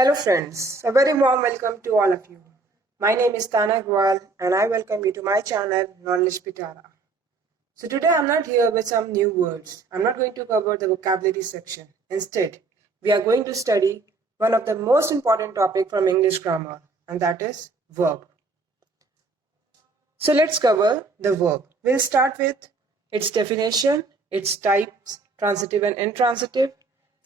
Hello friends, a very warm welcome to all of you. My name is Tanya Agrawal and I welcome you to my channel Knowledge Pitara. So today I'm not here with some new words. I'm not going to cover the vocabulary section. Instead, we are going to study one of the most important topics from English grammar, and that is verb. So let's cover the verb. We'll start with its definition, its types, transitive and intransitive,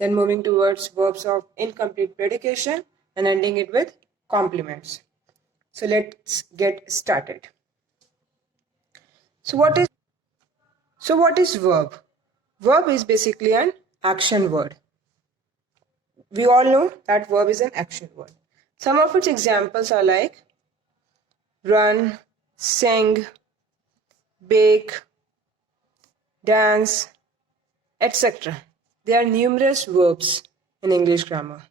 then moving towards verbs of incomplete predication and ending it with complements. So let's get started. So what is verb? Verb is basically an action word. We all know that verb is an action word. Some of its examples are like run, sing, bake, dance, etc. There are numerous verbs in English grammar.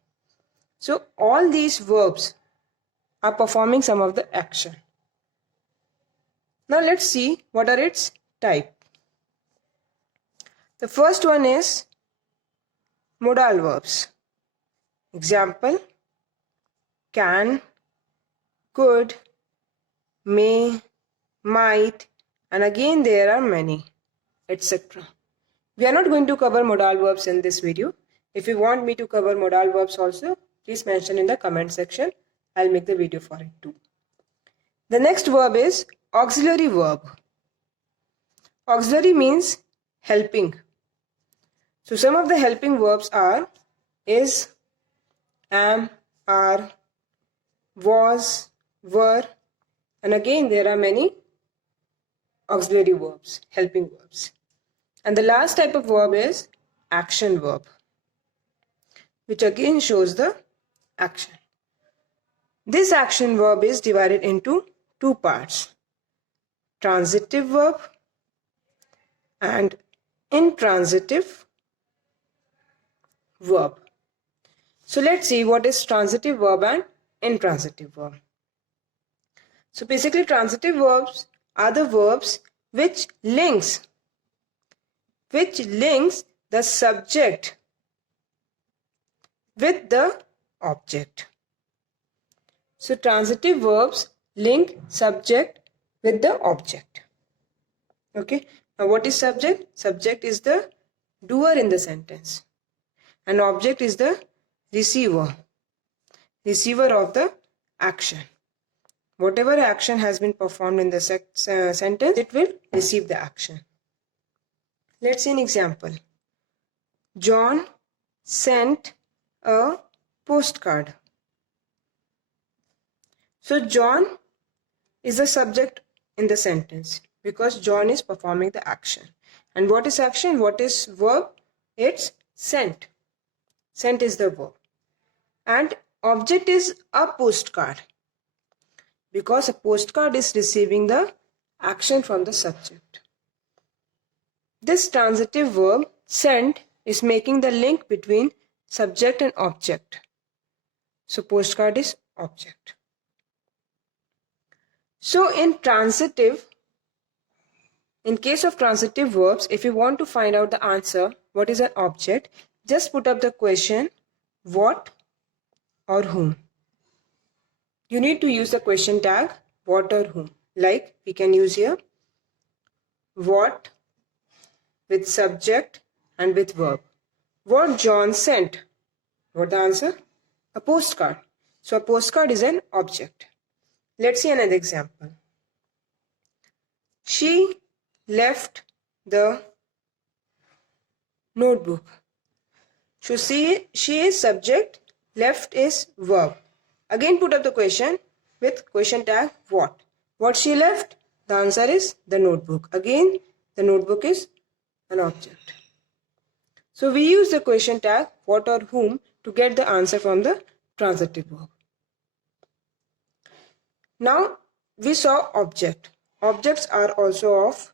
So all these verbs are performing some of the action. Now let's see what are its type. The first one is modal verbs. Example, can, could, may, might, and again there are many, etc. We are not going to cover modal verbs in this video. If you want me to cover modal verbs also, please mention in the comment section. I'll make the video for it too. The next verb is auxiliary verb. Auxiliary means helping. So some of the helping verbs are is, am, are, was, were, and again there are many auxiliary verbs, helping verbs. And the last type of verb is action verb, which again shows the action. This action verb is divided into two parts, transitive verb and intransitive verb. So let's see what is transitive verb and intransitive verb. So basically transitive verbs are the verbs which links the subject with the object. So transitive verbs link subject with the object. Okay. Now what is subject? Subject is the doer in the sentence. And object is the receiver of the action. Whatever action has been performed in the sentence, it will receive the action. Let's see an example. John sent a postcard. So John is the subject in the sentence because John is performing the action. And what is action? What is verb? It's sent. Sent is the verb. And object is a postcard because a postcard is receiving the action from the subject. This transitive verb sent is making the link between subject and object. So postcard is object. So in case of transitive verbs, if you want to find out the answer, what is an object, just put up the question, what or whom. You need to use the question tag, what or whom. Like we can use here, what with subject and with verb. What John sent. What the answer? A postcard. So a postcard is an object. Let's see another example. She left the notebook. So she is subject, left is verb. Again put up the question with question tag what. What she left? The answer is the notebook. Again the notebook is an object. So we use the question tag what or whom to get the answer from the transitive verb. Now we saw object. Objects are also of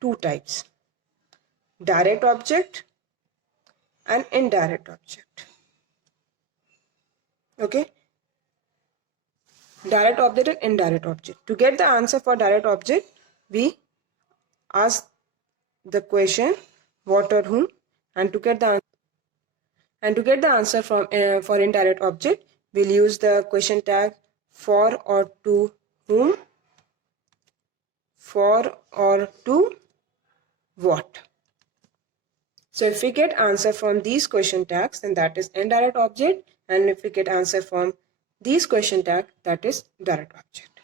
two types, direct object and indirect object. Okay, direct object and indirect object. To get the answer for direct object, we ask the question what or whom, and to get the answer for indirect object, we'll use the question tag for or to whom, for or to what. So if we get answer from these question tags, then that is indirect object, and if we get answer from these question tag, that is direct object.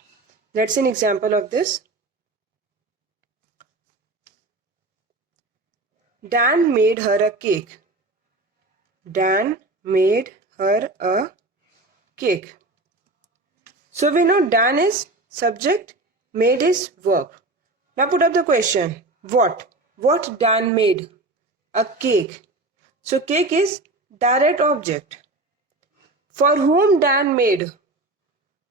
Let's see an example of this. Dan made her a cake. Dan made her a cake. So we know Dan is subject, made is verb. Now put up the question. What? What Dan made? A cake. So cake is direct object. For whom Dan made?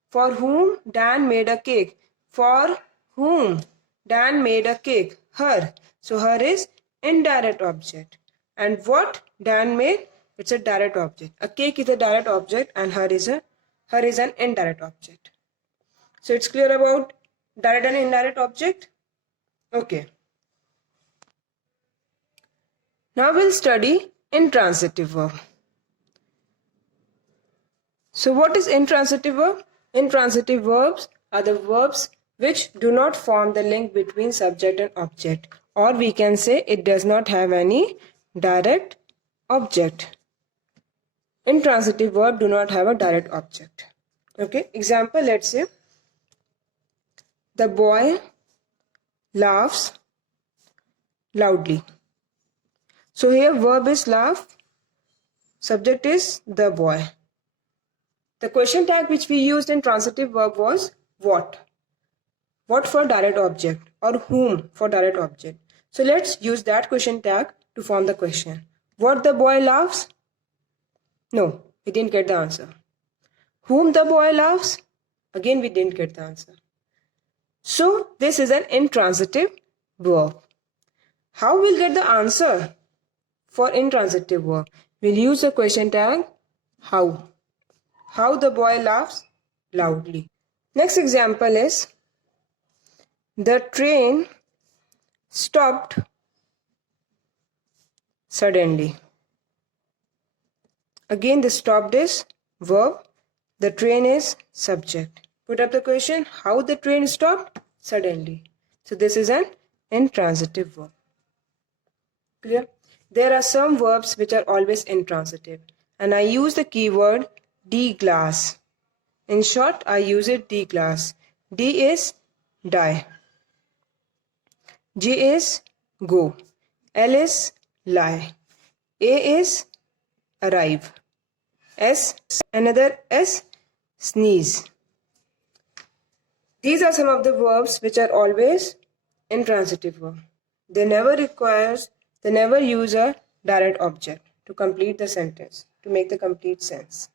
For whom Dan made a cake? For whom Dan made a cake? Her. So her is indirect object. And what Dan made? It's a direct object. A cake is a direct object and her is an indirect object. So it's clear about direct and indirect object? Okay. Now we'll study intransitive verb. So what is intransitive verb? Intransitive verbs are the verbs which do not form the link between subject and object, or we can say it does not have any direct object. Intransitive verb do not have a direct object. Okay, example, let's say the boy laughs loudly. So here verb is laugh, subject is the boy. The question tag which we used in transitive verb was what. What for direct object or whom for direct object. So let's use that question tag to form the question. What the boy laughs? No, we didn't get the answer. Whom the boy laughs? Again we didn't get the answer. So this is an intransitive verb. How we'll get the answer for intransitive verb? We'll use the question tag how. How the boy laughs loudly. Next example is the train stopped suddenly. Again the stopped is verb. The train is subject. Put up the question. How the train stopped? Suddenly. So this is an intransitive verb. Clear? There are some verbs which are always intransitive. And I use the keyword D-glass. In short, I use it D-glass. D is die. G is go. L is lie. A is arrive. S, another S, sneeze. These are some of the verbs which are always intransitive verb. They never use a direct object to complete the sentence, to make the complete sense.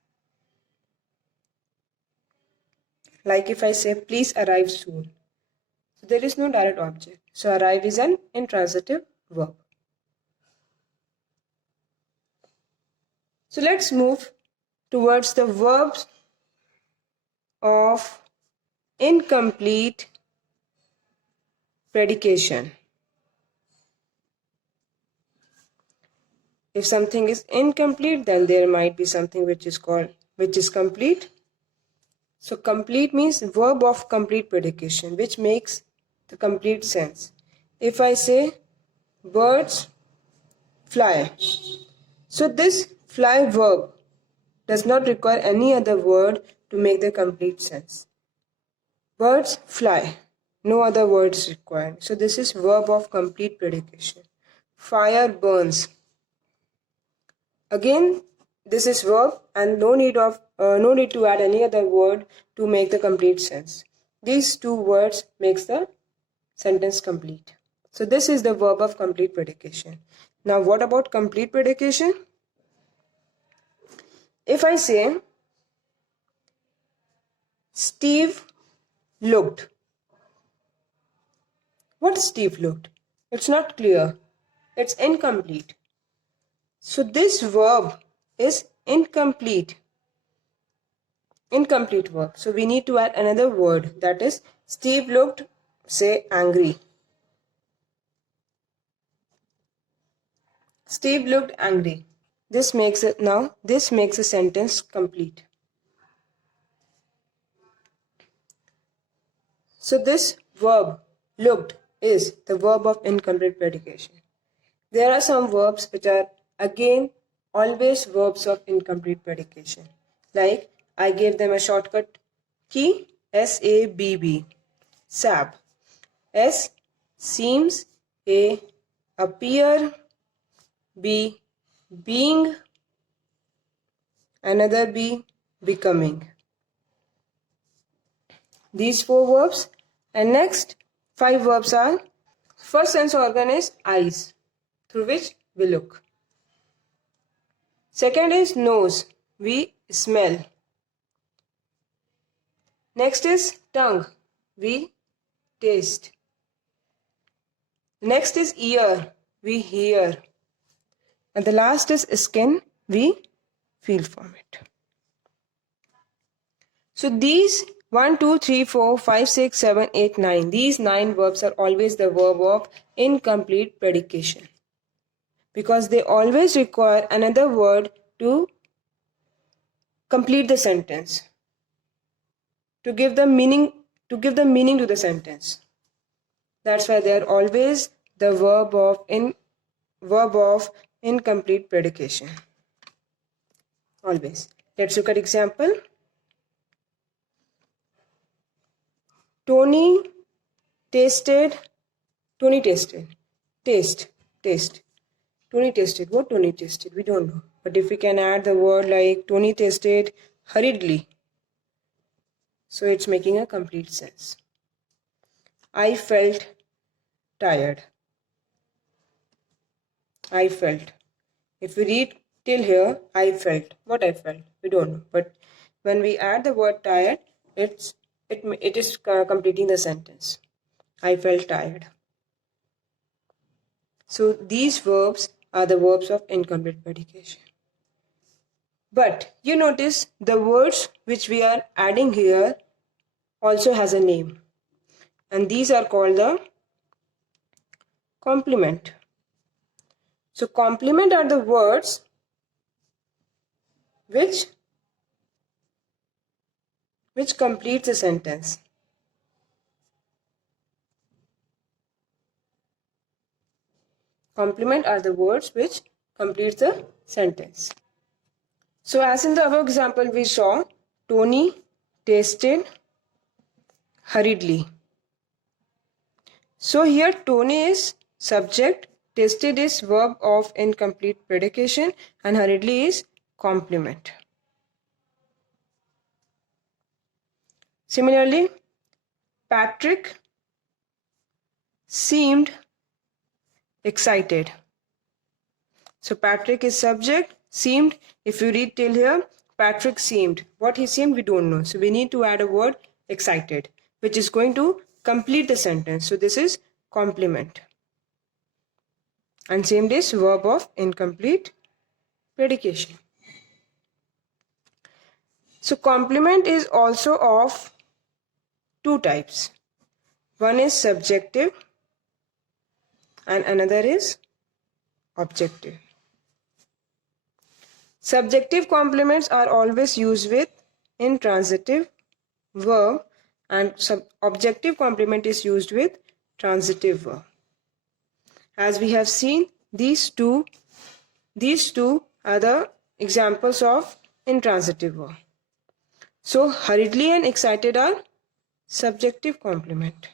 Like if I say, please arrive soon. So there is no direct object. So arrive is an intransitive verb. So let's move towards the verbs of incomplete predication. If something is incomplete, then there might be something which is complete. So complete means verb of complete predication, which makes the complete sense. If I say birds fly, so this fly verb does not require any other word to make the complete sense. Birds fly, no other words required. So this is verb of complete predication. Fire burns. Again, this is verb and no need to add any other word to make the complete sense. These two words makes the sentence complete. So this is the verb of complete predication. Now what about complete predication? If I say Steve looked. What Steve looked? It's not clear. It's incomplete. So this verb is incomplete. Incomplete verb. So we need to add another word, that is Steve looked, say, angry. Steve looked angry. This makes the sentence complete. So this verb, looked, is the verb of incomplete predication. There are some verbs which are again always verbs of incomplete predication. Like I gave them a shortcut key, SABB, SAB. S seems, A appear, B being, another B becoming. These four verbs. And next 5 verbs are, first sense organ is eyes, through which we look. Second is nose, we smell. Next is tongue, we taste. Next is ear, we hear. And the last is skin, we feel from it. So these 1, 2, 3, 4, 5, 6, 7, 8, 9. These 9 verbs are always the verb of incomplete predication, because they always require another word to complete the sentence, to give the meaning to the sentence. That's why they are always the verb of incomplete predication. Always. Let's look at example. Tony tasted. Taste. Tony tasted. What Tony tasted? We don't know. But if we can add the word like Tony tasted hurriedly, so it's making a complete sense. I felt tired. I felt. If we read till here, I felt. What I felt? We don't know. But when we add the word tired, it is completing the sentence. I felt tired. So these verbs are the verbs of incomplete predication. But you notice the words which we are adding here also has a name. And these are called the complement. So complement are the words which completes a sentence. Complement are the words which complete the sentence. So as in the above example we saw, Tony tasted hurriedly. So here Tony is subject, tasted is verb of incomplete predication, and hurriedly is complement. Similarly, Patrick seemed excited. So Patrick is subject, seemed. If you read till here, Patrick seemed. What he seemed, we don't know. So we need to add a word excited, which is going to complete the sentence. So this is complement. And seemed is verb of incomplete predication. So complement is also of 2 types. One is subjective and another is objective. Subjective complements are always used with intransitive verb, and objective complement is used with transitive verb. As we have seen, these two are the examples of intransitive verb. So hurriedly and excited are subjective complement.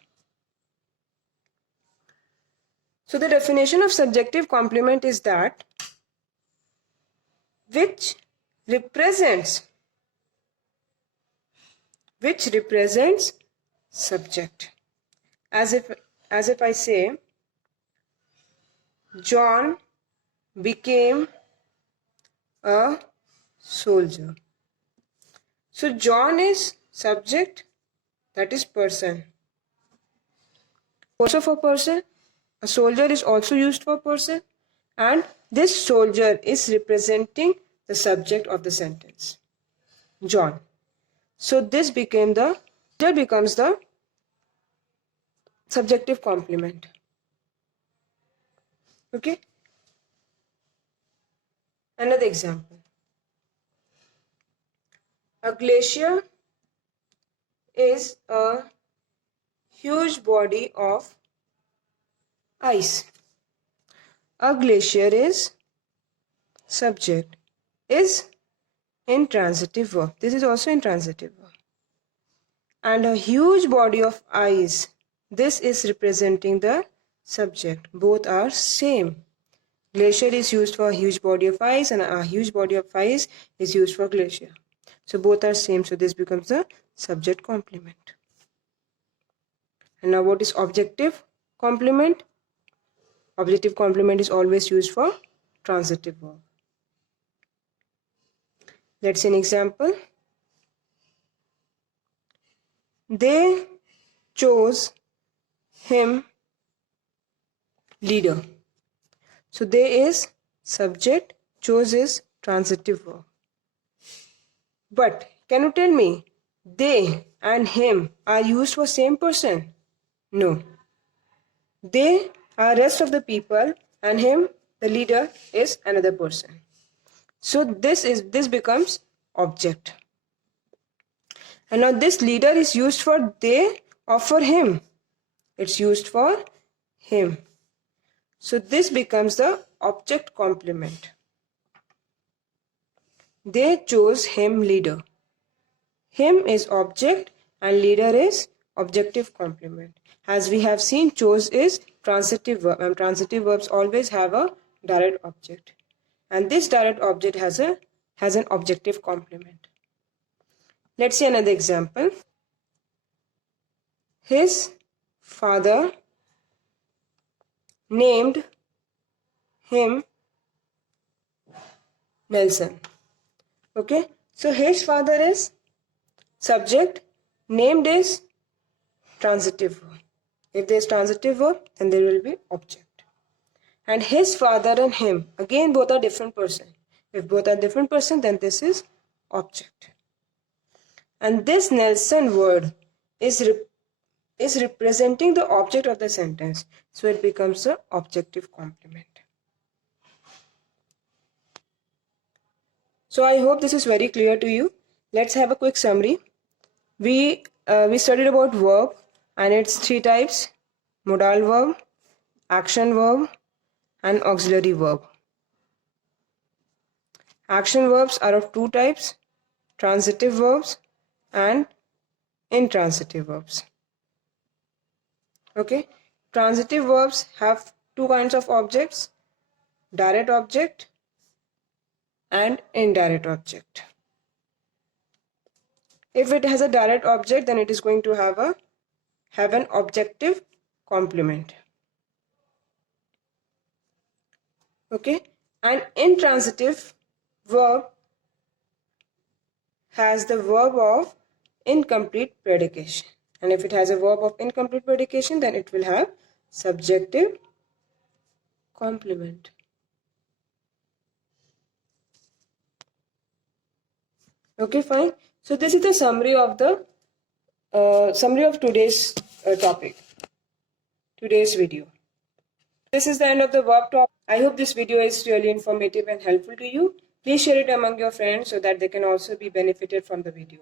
So the definition of subjective complement is that which represents subject. As if I say, John became a soldier. So John is subject, that is person. Also for person, a soldier is also used for person, and this soldier is representing the subject of the sentence, John. So this becomes the subjective complement. Okay. Another example. A glacier is a huge body of ice. A glacier is subject. Is intransitive verb. This is also intransitive verb. And a huge body of ice. This is representing the subject. Both are same. Glacier is used for a huge body of ice and a huge body of ice is used for glacier. So both are same. So this becomes the subject complement. And now what is objective complement? Objective complement is always used for transitive verb. Let's see an example. They chose him leader. So they is subject, chose is transitive verb. But can you tell me, they and him are used for same person? No. They are rest of the people and him, the leader, is another person. So this becomes object. And now this leader is used for they or for him? It's used for him. So this becomes the object complement. They chose him leader. Him is object and leader is objective complement. As we have seen, chose is transitive verb, and transitive verbs always have a direct object. And this direct object has an objective complement. Let's see another example. His father named him Nelson. Okay, so his father is subject, named is transitive verb. If there is transitive verb, then there will be object. And his father and him, again both are different person. If both are different person, then this is object. And this Nelson word is representing the object of the sentence. So it becomes the objective complement. So I hope this is very clear to you. Let's have a quick summary. We studied about verb and its three types: modal verb, action verb, and auxiliary verb. Action verbs are of two types: transitive verbs and intransitive verbs. Okay, transitive verbs have two kinds of objects: direct object and indirect object. If it has a direct object, then it is going to have an objective complement. Okay, and intransitive verb has the verb of incomplete predication. And if it has a verb of incomplete predication, then it will have subjective complement. Okay, fine. So this is the summary of today's topic, today's video. This is the end of the verb topic. I hope this video is really informative and helpful to you. Please share it among your friends so that they can also be benefited from the video.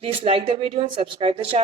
Please like the video and subscribe the channel.